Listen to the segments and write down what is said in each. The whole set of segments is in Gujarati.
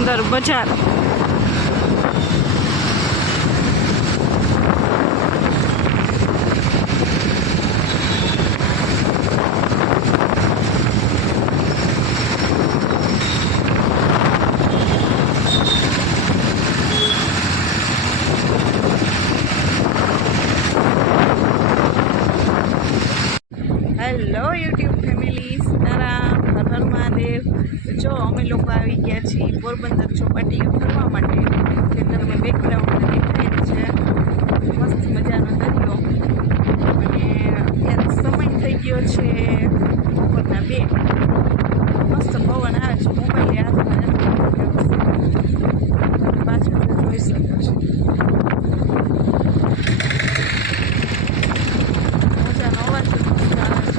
પોરબંદર બજાર. Hello YouTube family, Sitaram, Har Har Mahadev. જો અમે લોકો આવી ગયા છીએ પોરબંદર ચોપાટીએ ફરવા માટે. ખેતરને બેકગ્રાઉન્ડમાં દેખાય છે મસ્ત મજાનો દરિયો. અને અત્યારે સમય થઈ ગયો છે બપોરના 2. મસ્ત પવન આવે છે. મોબાઈલ હાથમાં નથી, પાછળ જોઈ શકો છો. મજાનો અવાજ મસ્ત આવે છે.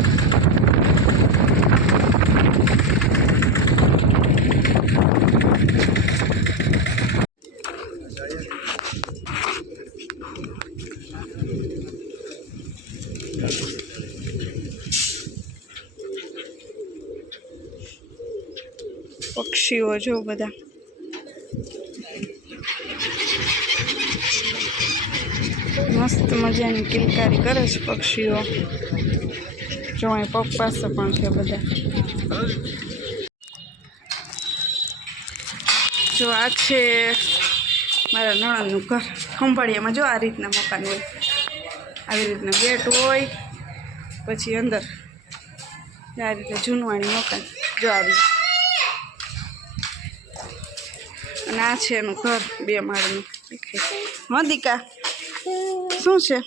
પક્ષીઓ જો બધા મસ્ત મજાની કિલકારી કરે છે પક્ષીઓ. જો અહીં પગ પાસે પણ છે બધા. જો આ છે મારા નણંદનું ઘર. ખંભાળિયામાં જો આ રીતના મકાન હોય, આવી રીતના ગેટ હોય, પછી અંદર આ રીતે જૂનવાણી મકાન જો આ રીતે. અને આ છે એનું ઘર 2 માળનું. મદિકા શું છે?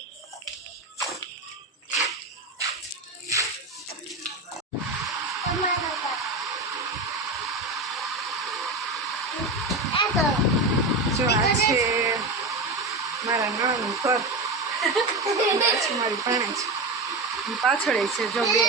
જો આ છે મારા નણંદનું ઘર. આ છે મારી ભાણેજ. પાછળ છે જો 2.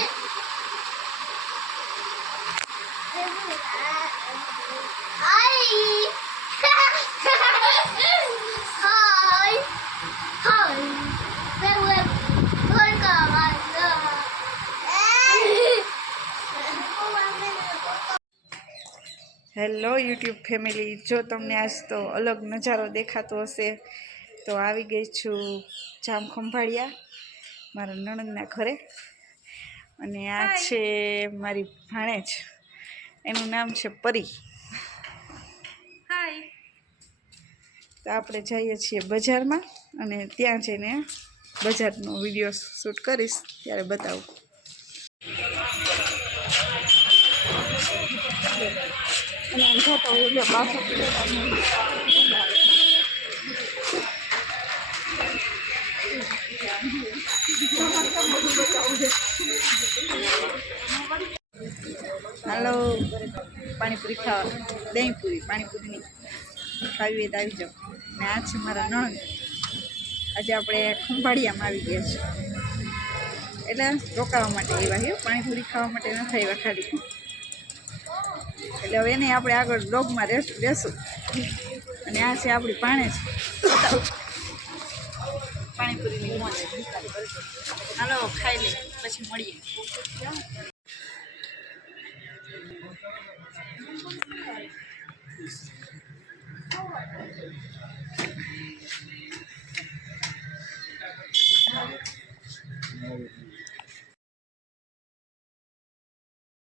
હેલો યુટ્યુબ ફેમિલી, જો તમને આજ તો અલગ નજારો દેખાતો હશે તો આવી ગઈ છું જામ ખંભાળિયા મારા નણંદના ઘરે. અને આ છે મારી ભાણેજ, એનું નામ છે પરી. હાય. તો આપણે જઈએ છીએ બજારમાં અને ત્યાં જઈને બજારનો વિડીયો શૂટ કરીશ, ત્યારે બતાવું. અને આમ થતો હોય પાછો હાલો પાણીપુરી ખાવા. દહીંપુરી, પાણીપુરી નહીં, ખાવી હોય તો આવી જાઓ. ને આ છે મારા નણંદ. આજે આપણે ખંભાળિયામાં આવી ગયા છીએ, એટલે રોકાવા માટે આવ્યા છે. પાણીપુરી ખાવા માટે ન આવ્યા ખાલી. એટલે હવે એને આપણે આગળ બ્લોગમાં રહેશું. અને આ છે આપણી ભાણેજ. પાણીપુરીની મોજ. હાલો ખાઈ લે પછી મળીએ.